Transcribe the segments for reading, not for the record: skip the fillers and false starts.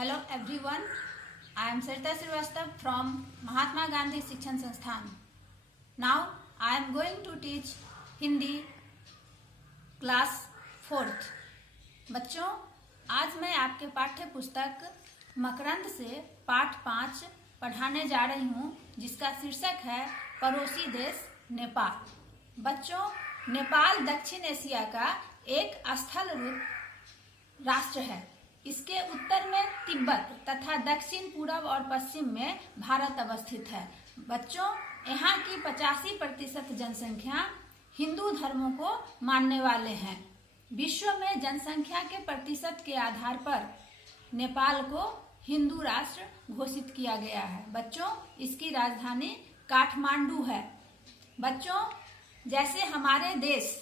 Hello everyone, I am Sarita Srivastava from Mahatma Gandhi Shikshan Sansthan. Now I am going to teach Hindi class 4th. बच्चों, आज मैं आपके पाठ्य पुस्तक मकरंद से पाठ 5 पढ़ाने जा रही हूँ, जिसका शीर्षक है पड़ोसी देश नेपाल। बच्चों, नेपाल दक्षिण एशिया का एक स्थल रूप राष्ट्र है। इसके उत्तर में तिब्बत तथा दक्षिण पूर्व और पश्चिम में भारत अवस्थित है। बच्चों, यहाँ की 85% जनसंख्या हिंदू धर्मों को मानने वाले हैं। विश्व में जनसंख्या के प्रतिशत के आधार पर नेपाल को हिंदू राष्ट्र घोषित किया गया है। बच्चों, इसकी राजधानी काठमांडू है। बच्चों, जैसे हमारे देश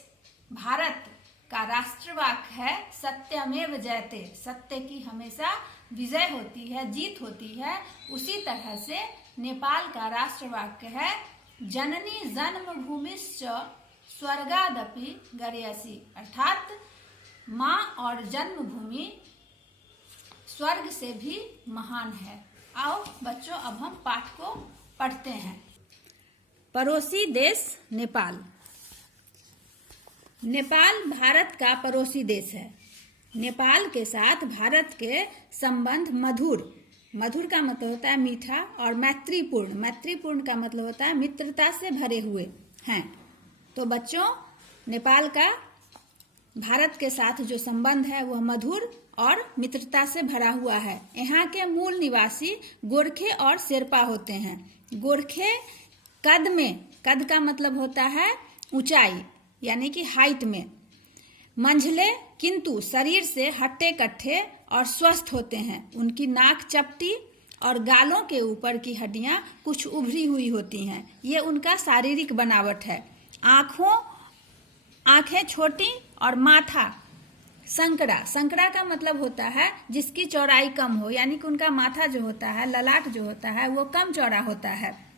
भारत का राष्ट्रवाक्य है सत्यमेव जयते, सत्य की हमेशा विजय होती है, जीत होती है, उसी तरह से नेपाल का राष्ट्रवाक्य है जननी जन्मभूमिश्च स्वर्गादपि गरीयसी, अर्थात माँ और जन्मभूमि स्वर्ग से भी महान है। आओ बच्चों, अब हम पाठ को पढ़ते हैं। पड़ोसी देश नेपाल। नेपाल भारत का पड़ोसी देश है। नेपाल के साथ भारत के संबंध मधुर का मतलब होता है मीठा, और मैत्रीपूर्ण का मतलब होता है मित्रता से भरे हुए हैं। तो बच्चों, नेपाल का भारत के साथ जो संबंध है वह मधुर और मित्रता से भरा हुआ है। यहाँ के मूल निवासी गोरखे और शेरपा होते हैं। गोरखे कद का मतलब होता है ऊंचाई, यानी कि हाइट में, मंझले किंतु शरीर से हट्टे कट्ठे और स्वस्थ होते हैं। उनकी नाक चपटी और गालों के ऊपर की हड्डियां कुछ उभरी हुई होती हैं। ये उनका शारीरिक बनावट है। आंखें छोटी और माथा संकरा का मतलब होता है जिसकी चौड़ाई कम हो, यानी कि उनका माथा जो होता है, ललाट जो होता है, वो कम चौड़ा होता है।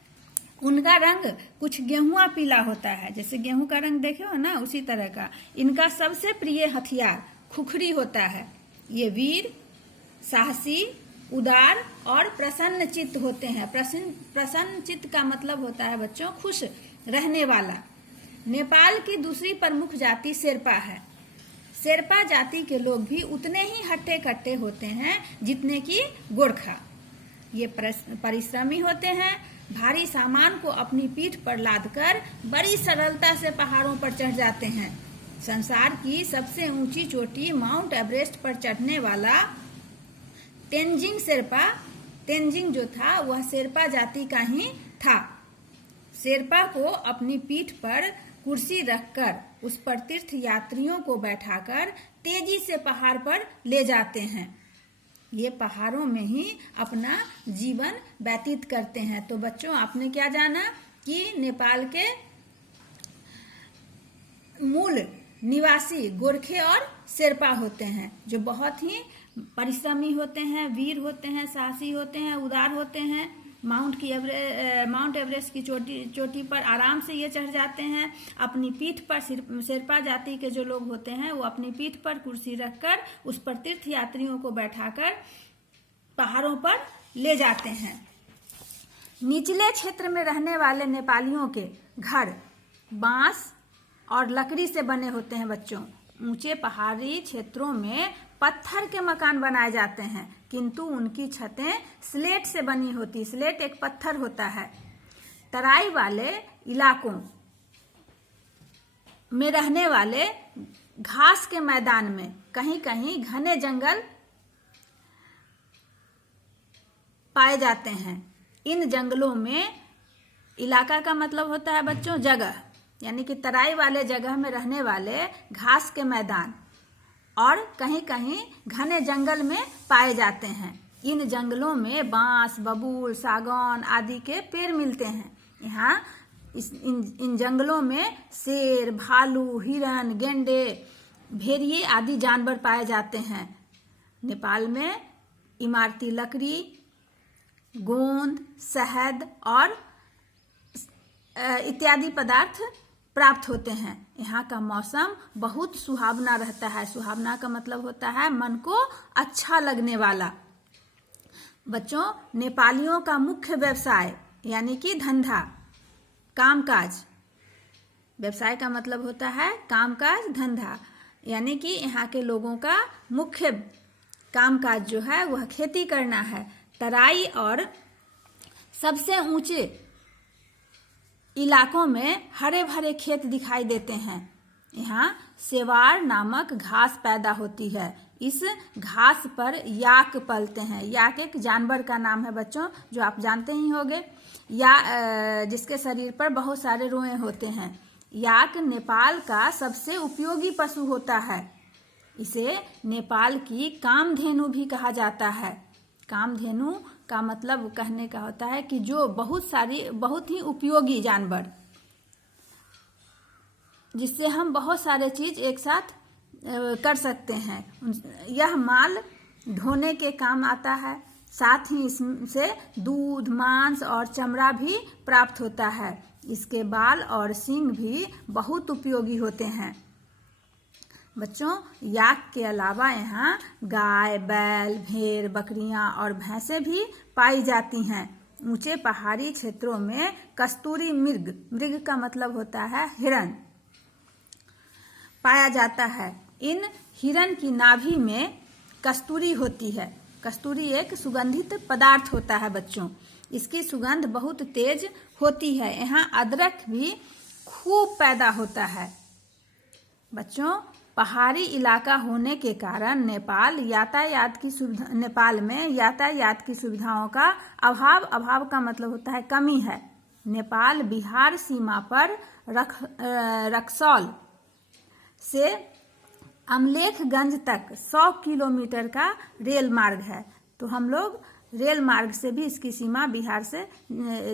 उनका रंग कुछ गेहुआ पीला होता है, जैसे गेहूं का रंग देखे हो ना, उसी तरह का। इनका सबसे प्रिय हथियार खुखरी होता है। ये वीर, साहसी, उदार और प्रसन्न चित्त होते हैं। प्रसन्न चित्त का मतलब होता है बच्चों खुश रहने वाला। नेपाल की दूसरी प्रमुख जाति शेरपा है। शेरपा जाति के लोग भी उतने ही हट्टे कट्टे होते हैं जितने कि गोरखा। ये परिश्रमी होते हैं। भारी सामान को अपनी पीठ पर लादकर बड़ी सरलता से पहाड़ों पर चढ़ जाते हैं। संसार की सबसे ऊंची चोटी माउंट एवरेस्ट पर चढ़ने वाला तेंजिंग जो था वह शेरपा जाति का ही था। शेरपा को अपनी पीठ पर कुर्सी रखकर उस पर तीर्थ यात्रियों को बैठाकर तेजी से पहाड़ पर ले जाते हैं। ये पहाड़ों में ही अपना जीवन व्यतीत करते हैं। तो बच्चों, आपने क्या जाना कि नेपाल के मूल निवासी गोरखे और शेरपा होते हैं, जो बहुत ही परिश्रमी होते हैं, वीर होते हैं, साहसी होते हैं, उदार होते हैं। माउंट एवरेस्ट की चोटी पर आराम से ये चढ़ जाते हैं। अपनी पीठ पर शेरपा जाति के जो लोग होते हैं वो अपनी पीठ पर कुर्सी रखकर उस पर तीर्थ यात्रियों को बैठाकर पहाड़ों पर ले जाते हैं। निचले क्षेत्र में रहने वाले नेपालियों के घर बांस और लकड़ी से बने होते हैं। बच्चों, ऊंचे पहाड़ी क्षेत्रों में पत्थर के मकान बनाए जाते हैं, किंतु उनकी छतें स्लेट से बनी होती। स्लेट एक पत्थर होता है। तराई वाले इलाकों में रहने वाले घास के मैदान में कहीं कहीं घने जंगल पाए जाते हैं। इन जंगलों में इलाका का मतलब होता है बच्चों जगह, यानी कि तराई वाले जगह में रहने वाले घास के मैदान और कहीं कहीं घने जंगल में पाए जाते हैं। इन जंगलों में बांस, बबूल, सागौन आदि के पेड़ मिलते हैं। यहाँ इन जंगलों में शेर, भालू, हिरन, गेंडे, भेड़िए आदि जानवर पाए जाते हैं। नेपाल में इमारती लकड़ी, गोंद, शहद और इत्यादि पदार्थ प्राप्त होते हैं। यहाँ का मौसम बहुत सुहावना रहता है। सुहावना का मतलब होता है मन को अच्छा लगने वाला। बच्चों, नेपालियों का मुख्य व्यवसाय यानी कि धंधा, कामकाज। व्यवसाय का मतलब होता है कामकाज, धंधा, यानी कि यहाँ के लोगों का मुख्य कामकाज जो है वह खेती करना है। तराई और सबसे ऊंचे इलाकों में हरे भरे खेत दिखाई देते हैं। यहाँ सेवार नामक घास पैदा होती है। इस घास पर याक पलते हैं। याक एक जानवर का नाम है बच्चों, जो आप जानते ही होंगे, या जिसके शरीर पर बहुत सारे रोए होते हैं। याक नेपाल का सबसे उपयोगी पशु होता है। इसे नेपाल की कामधेनु भी कहा जाता है। कामधेनु का मतलब कहने का होता है कि जो बहुत ही उपयोगी जानवर, जिससे हम बहुत सारे चीज एक साथ कर सकते हैं। यह माल ढोने के काम आता है। साथ ही इससे दूध, मांस और चमड़ा भी प्राप्त होता है। इसके बाल और सींग भी बहुत उपयोगी होते हैं। बच्चों, याक के अलावा यहाँ गाय, बैल, भेड़, बकरियां और भैंसें भी पाई जाती हैं। ऊंचे पहाड़ी क्षेत्रों में कस्तूरी मृग का मतलब होता है हिरण, पाया जाता है। इन हिरण की नाभि में कस्तूरी होती है। कस्तूरी एक सुगंधित पदार्थ होता है बच्चों। इसकी सुगंध बहुत तेज होती है। यहाँ अदरक भी खूब पैदा होता है। बच्चों, पहाड़ी इलाका होने के कारण नेपाल में यातायात की सुविधाओं का अभाव का मतलब होता है कमी है। नेपाल बिहार सीमा पर रक्सौल से अमलेखगंज तक 100 किलोमीटर का रेल मार्ग है। तो हम लोग रेल मार्ग से भी इसकी सीमा बिहार से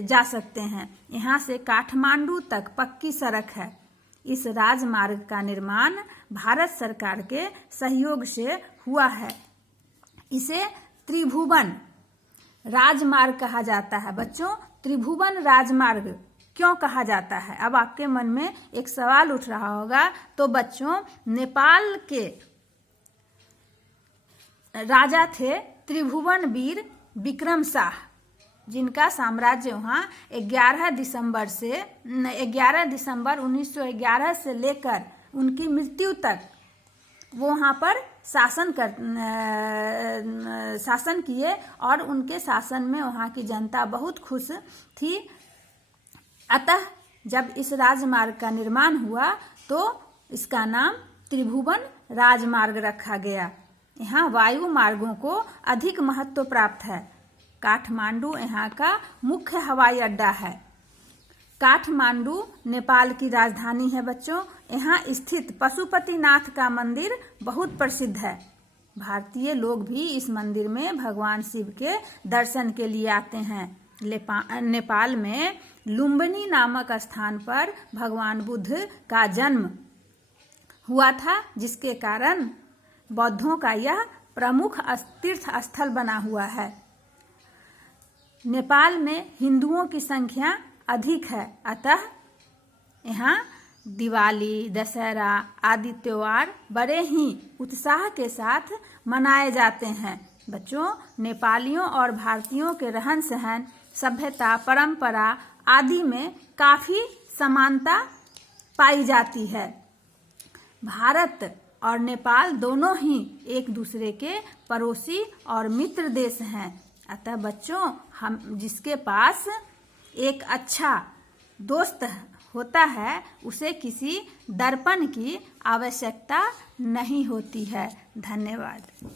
जा सकते हैं। यहाँ से काठमांडू तक पक्की सड़क है। इस राजमार्ग का निर्माण भारत सरकार के सहयोग से हुआ है। इसे त्रिभुवन राजमार्ग कहा जाता है। बच्चों, त्रिभुवन राजमार्ग क्यों कहा जाता है? अब आपके मन में एक सवाल उठ रहा होगा। तो बच्चों, नेपाल के राजा थे त्रिभुवन वीर विक्रम शाह, जिनका साम्राज्य वहाँ 11 दिसंबर 1911 से लेकर उनकी मृत्यु तक वो वहाँ पर शासन किए और उनके शासन में वहाँ की जनता बहुत खुश थी। अतः जब इस राजमार्ग का निर्माण हुआ तो इसका नाम त्रिभुवन राजमार्ग रखा गया। यहाँ वायु मार्गों को अधिक महत्व प्राप्त है। काठमांडू यहाँ का मुख्य हवाई अड्डा है। काठमांडू नेपाल की राजधानी है बच्चों। यहाँ स्थित पशुपतिनाथ का मंदिर बहुत प्रसिद्ध है। भारतीय लोग भी इस मंदिर में भगवान शिव के दर्शन के लिए आते हैं। नेपाल में लुम्बिनी नामक स्थान पर भगवान बुद्ध का जन्म हुआ था, जिसके कारण बौद्धों का यह प्रमुख तीर्थ स्थल बना हुआ है। नेपाल में हिंदुओं की संख्या अधिक है, अतः यहाँ दिवाली, दशहरा आदि त्योहार बड़े ही उत्साह के साथ मनाए जाते हैं। बच्चों, नेपालियों और भारतीयों के रहन सहन, सभ्यता, परंपरा आदि में काफी समानता पाई जाती है। भारत और नेपाल दोनों ही एक दूसरे के पड़ोसी और मित्र देश हैं। अतः बच्चों, हम जिसके पास एक अच्छा दोस्त होता है उसे किसी दर्पण की आवश्यकता नहीं होती है। धन्यवाद।